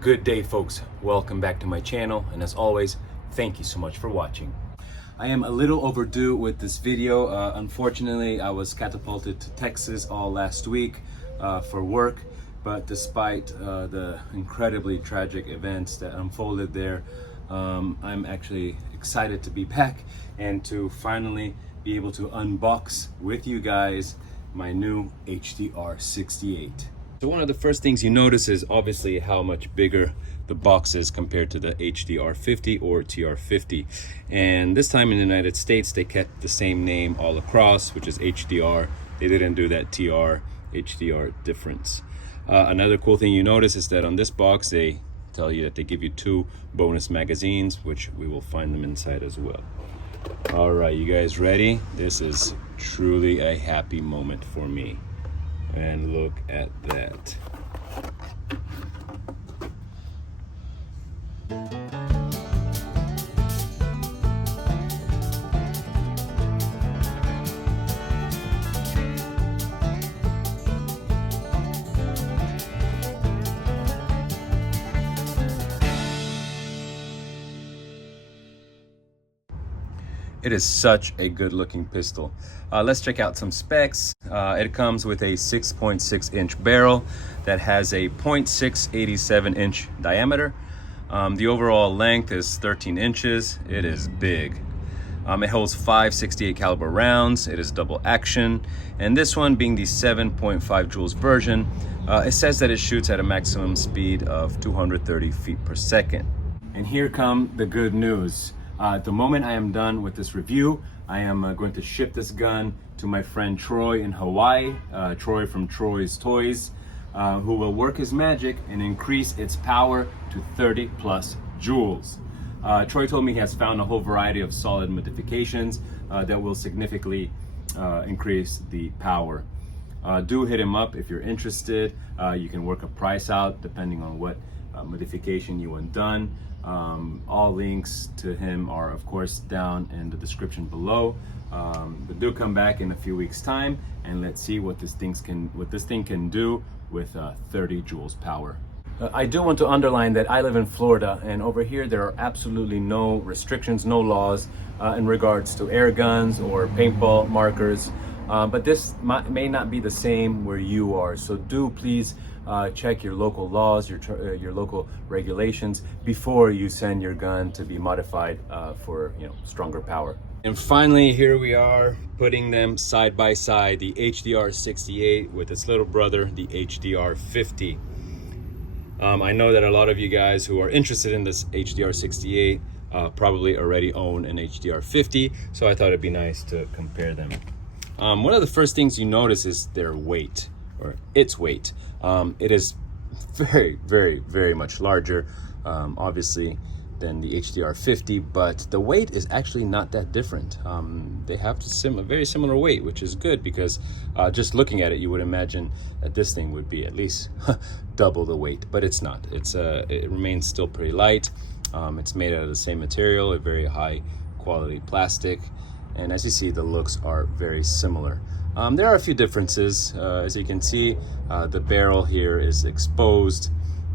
Good day, folks. Welcome back to my channel, and as always, thank you so much for watching. I am a little overdue with this video. Unfortunately, I was catapulted to Texas all last week for work, but despite the incredibly tragic events that unfolded there, I'm actually excited to be back and to finally be able to unbox with you guys my new HDR 68. So one of the first things you notice is obviously how much bigger the box is compared to the HDR 50 or TR 50. And this time in the United States, they kept the same name all across, which is HDR. They didn't do that TR, HDR difference. Another cool thing you notice is that on this box, they tell you that they give you 2 bonus magazines, which we will find them inside as well. All right, you guys ready? This is truly a happy moment for me. And look at that. It is such a good looking pistol. Let's check out some specs. It comes with a 6.6 inch barrel that has a 0.687 inch diameter. The overall length is 13 inches. It is big. It holds 5.68 caliber rounds. It is double action. And this one being the 7.5 joules version, it says that it shoots at a maximum speed of 230 feet per second. And here come the good news. At the moment I am done with this review, I am going to ship this gun to my friend Troy in Hawaii, Troy from Troy's Toys, who will work his magic and increase its power to 30 plus joules. Troy told me he has found a whole variety of solid modifications that will significantly increase the power. Do hit him up if you're interested. You can work a price out depending on what modification you want done. All links to him are of course down in the description below. But do come back in a few weeks time and let's see what this thing can do with 30 joules power. I do want to underline that I live in Florida, and over here there are absolutely no restrictions, no laws in regards to air guns or paintball markers. But this may not be the same where you are, so do please check your local laws, your local regulations before you send your gun to be modified for stronger power. And finally, here we are putting them side by side, the HDR 68 with its little brother, the HDR 50. I know that a lot of you guys who are interested in this HDR 68 probably already own an HDR 50, so I thought it'd be nice to compare them. One of the first things you notice is their weight, or its weight. It is very, very, very much larger, obviously, than the HDR 50, but the weight is actually not that different. They have a very similar weight, which is good because just looking at it, you would imagine that this thing would be at least double the weight, but it's not. It remains still pretty light. It's made out of the same material, a very high quality plastic, and as you see, the looks are very similar. There are a few differences. As you can see, the barrel here is exposed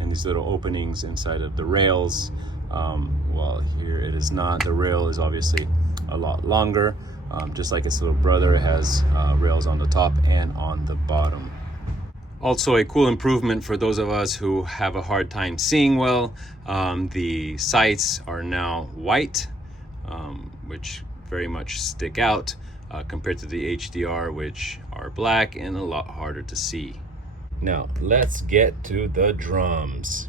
and these little openings inside of the rails. Well, here it is not. The rail is obviously a lot longer. Just like its little brother, it has rails on the top and on the bottom. Also, a cool improvement for those of us who have a hard time seeing well, the sights are now white, which very much stick out compared to the HDR, which are black and a lot harder to see. Now let's get to the drums.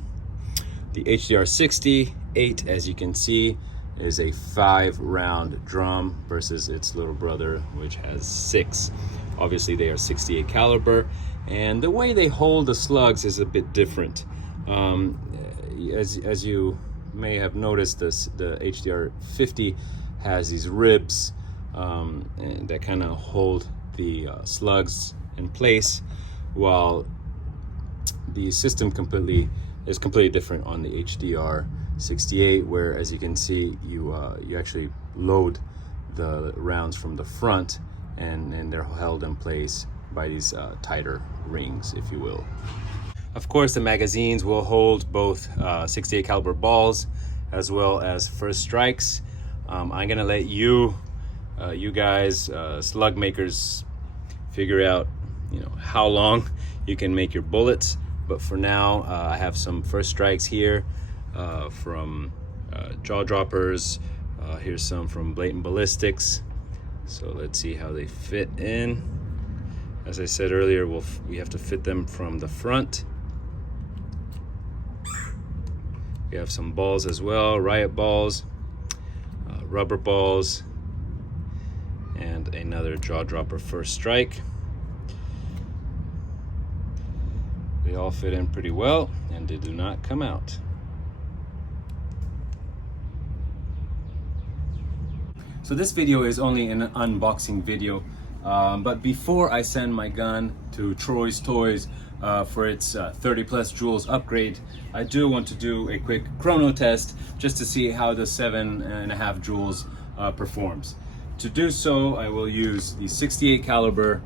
The HDR 68, as you can see, is a 5-round drum versus its little brother, which has 6. Obviously they are 68 caliber, and the way they hold the slugs is a bit different. As you may have noticed, the HDR 50 has these ribs and that kind of hold the slugs in place, while the system is completely different on the HDR 68, where, as you can see, you actually load the rounds from the front, and they're held in place by these tighter rings, if you will. Of course, the magazines will hold both 68 caliber balls as well as first strikes. I'm gonna let you guys, slug makers, figure out how long you can make your bullets. But for now, I have some first strikes here from jaw droppers. Here's some from Blatant Ballistics. So let's see how they fit in. As I said earlier, we have to fit them from the front. We have some balls as well, riot balls, rubber balls, and another jaw dropper first strike. They all fit in pretty well, and they do not come out. So this video is only an unboxing video, but before I send my gun to Troy's Toys for its 30 plus joules upgrade, I do want to do a quick chrono test just to see how the 7.5 joules performs. To do so, I will use the 68 caliber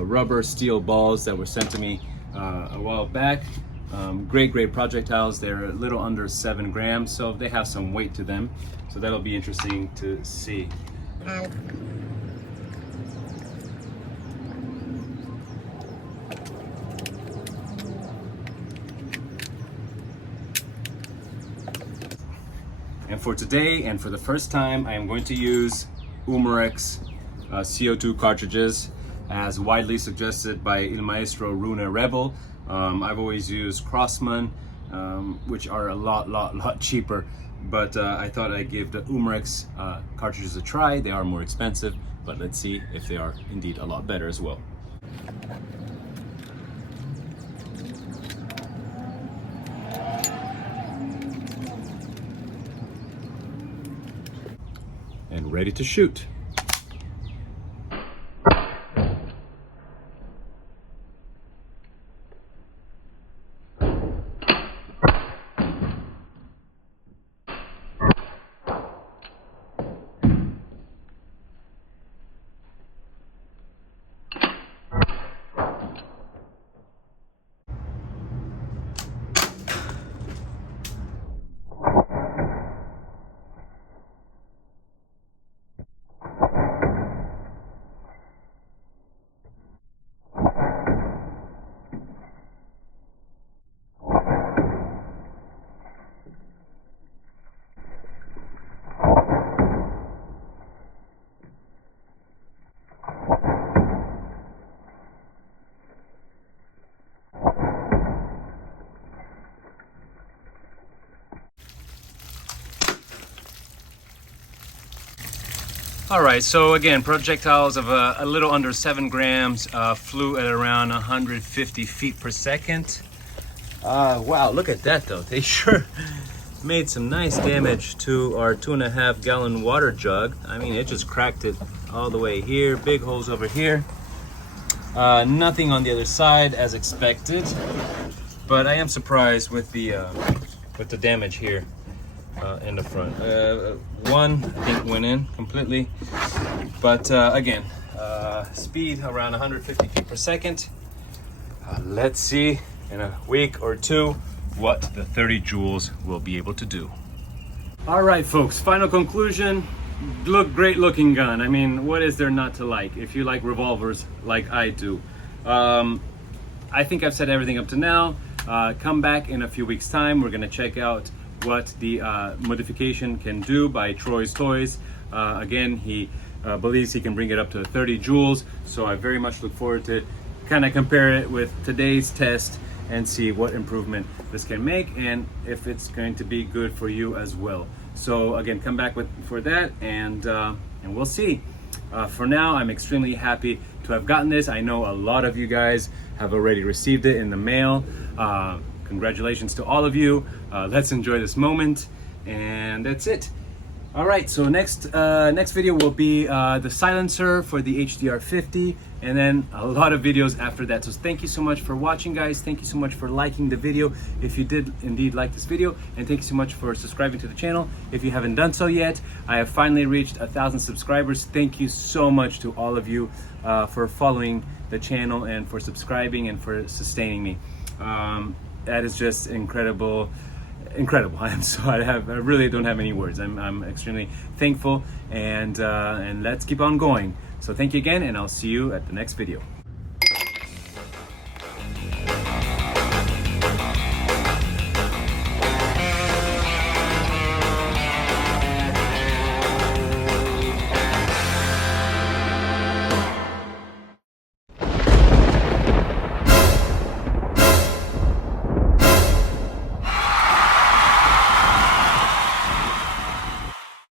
rubber steel balls that were sent to me a while back. Great projectiles. They're a little under 7 grams, so they have some weight to them. So that'll be interesting to see. And for today, and for the first time, I am going to use Umarex CO2 cartridges, as widely suggested by Il Maestro Runa Rebel. I've always used Crossman, which are a lot cheaper, but I thought I'd give the Umarex cartridges a try. They are more expensive, but let's see if they are indeed a lot better as well. And ready to shoot. All right, so again, projectiles of a little under 7 grams, flew at around 150 feet per second. Wow, look at that though. They sure made some nice damage to our 2.5 gallon water jug. I mean, it just cracked it all the way here. Big holes over here. Nothing on the other side as expected, but I am surprised with the damage here. In the front. One, I think, went in completely, but again, speed around 150 feet per second. Let's see in a week or two what the 30 joules will be able to do. All right, folks, final conclusion. Great looking gun. I mean, what is there not to like if you like revolvers like I do? I think I've said everything up to now. Come back in a few weeks' time. We're gonna check out what the modification can do by Troy's Toys. Again, he believes he can bring it up to 30 joules, so I very much look forward to kind of compare it with today's test and see what improvement this can make and if it's going to be good for you as well. So again, come back for that, and we'll see. For now, I'm extremely happy to have gotten this. I know a lot of you guys have already received it in the mail. Congratulations to all of you. Let's enjoy this moment, and that's it. All right, so next video will be the silencer for the HDR 50, and then a lot of videos after that. So thank you so much for watching, guys. Thank you so much for liking the video if you did indeed like this video, and thank you so much for subscribing to the channel if you haven't done so yet. I have finally reached 1,000 subscribers. Thank you so much to all of you for following the channel and for subscribing and for sustaining me. that is just incredible. I really don't have any words. I'm extremely thankful, and let's keep on going. So thank you again, and I'll see you at the next video.